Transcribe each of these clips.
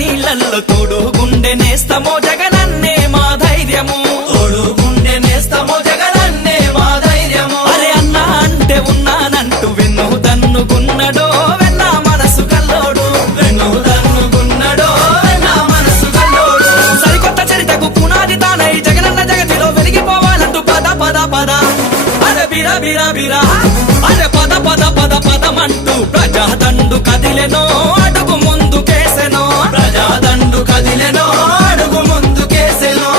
కన్నీళ్ళల్లో తోడు గుండె నేస్తమో జగనన్నే మా ధైర్యము, తోడు గుండె నేస్తమో జగనన్నే మా ధైర్యము. అరే అన్నా అంటే ఉన్నానంటూ వెన్ను దన్నుగున్నడో వెన్న మనసు కల్లోడు, వెన్ను దన్నుగున్నడో వెన్న మనసు కల్లోడు. సరికొత్త చరితకు పునాది తానై జగనన్న జగతిలో వెలిగిపోవాలంటూ పద పద పద అరే బిరా బిరా బిరా అరే పద పద పద పదమంటూ ప్రజాదండు కదిలెనో అడుగు ముందుకేసెనో, ప్రజాదండు కదిలెనో అడుగు ముందుకేసెనో.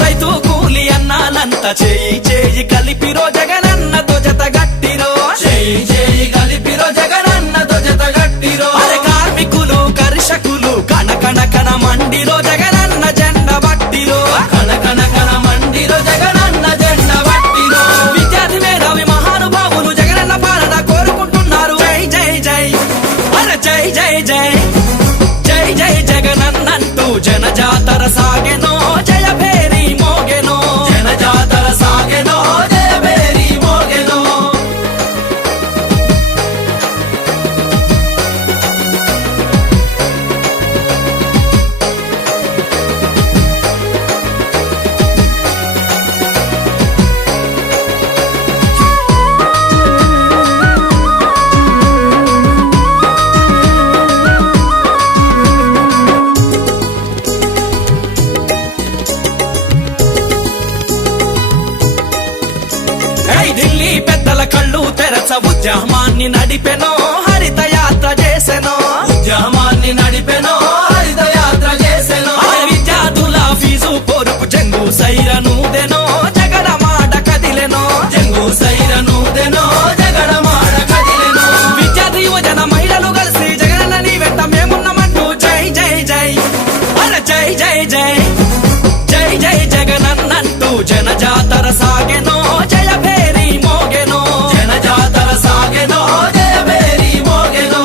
రైతు కూలి అన్నాలంతా చేయి చేయి కలిపిరో జగనన్నతో జత గట్టిరో, చేయి చేయి కలిపిరో జగనన్నతో జత గట్టిరో. అరే కార్మికులు కర్షకులు కణ కణ కణ మండిరో జగనన్న జెండ బట్టిరో, కణ కణ కణ మండిరో జగనన్న జెండ బట్టిరో. విద్యార్థి మేధావి మహానుభావులు జగనన్న పాలన కోరుకుంటున్నారు. జై జై జై అరే జై జై జై జై జై జగనన్నంటూ జన జాతర సాగెనో జయ భేరి మోగెనో, జన జాతర సాగెనో జయ భేరి మోగెనో. ఢిల్లీ పెద్దల కళ్ళు తెరచ ఉద్యమాన్ని నడిపెనో హరిత యాత్ర చేసెనో, ఉద్యమాన్ని నడిపెనో హరిత యాత్ర చేసెనో. విద్యార్థుల ఫీజు పొరుపు జంగు సైరనూదెనో జగడ మాట కదిలెనో, జంగు సైరనూదెనో జగడ మాట కదిలెనో. విద్యార్థి యువజన మహిళలు కలిసి జగనన్న నీ వెంట మేమున్నామంటూ జై జై జై అరే జై జై జై జై జై జగనన్నంటూ జన జాతర సాగెనో జయ భేరి మోగెనో, జన జాతర సాగెనో జయ భేరి మోగెనో.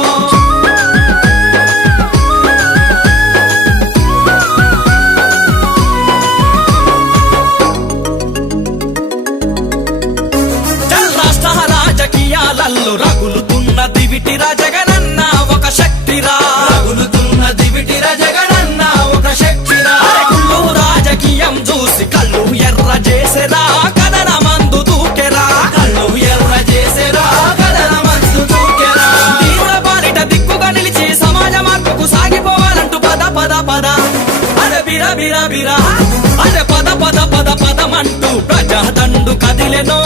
చల్ రాష్ట్ర రాజకీయాలలో రగులుతున్న దివిటిరా జగనన్న ఒక శక్తిరా, రగులుతున్న దివిటిరా జగనన్న ఒక శక్తిరా. కుళ్ళు రాజకీయం చూసి కళ్ళు ఎర్ర చేసేరా కదన మందు దూకెరా, కళ్ళు ఎర్ర చేసేరా కదన మందు దూకెరా. తీవ్ర బారిట దిక్కుగా నిలిచి సమాజ మార్పుకు సాగిపోవాలంటూ పద పద పద అరే బిరా బిరా బిరా అరే పద పద పద పదమంటూ ప్రజాదండు కదిలెనో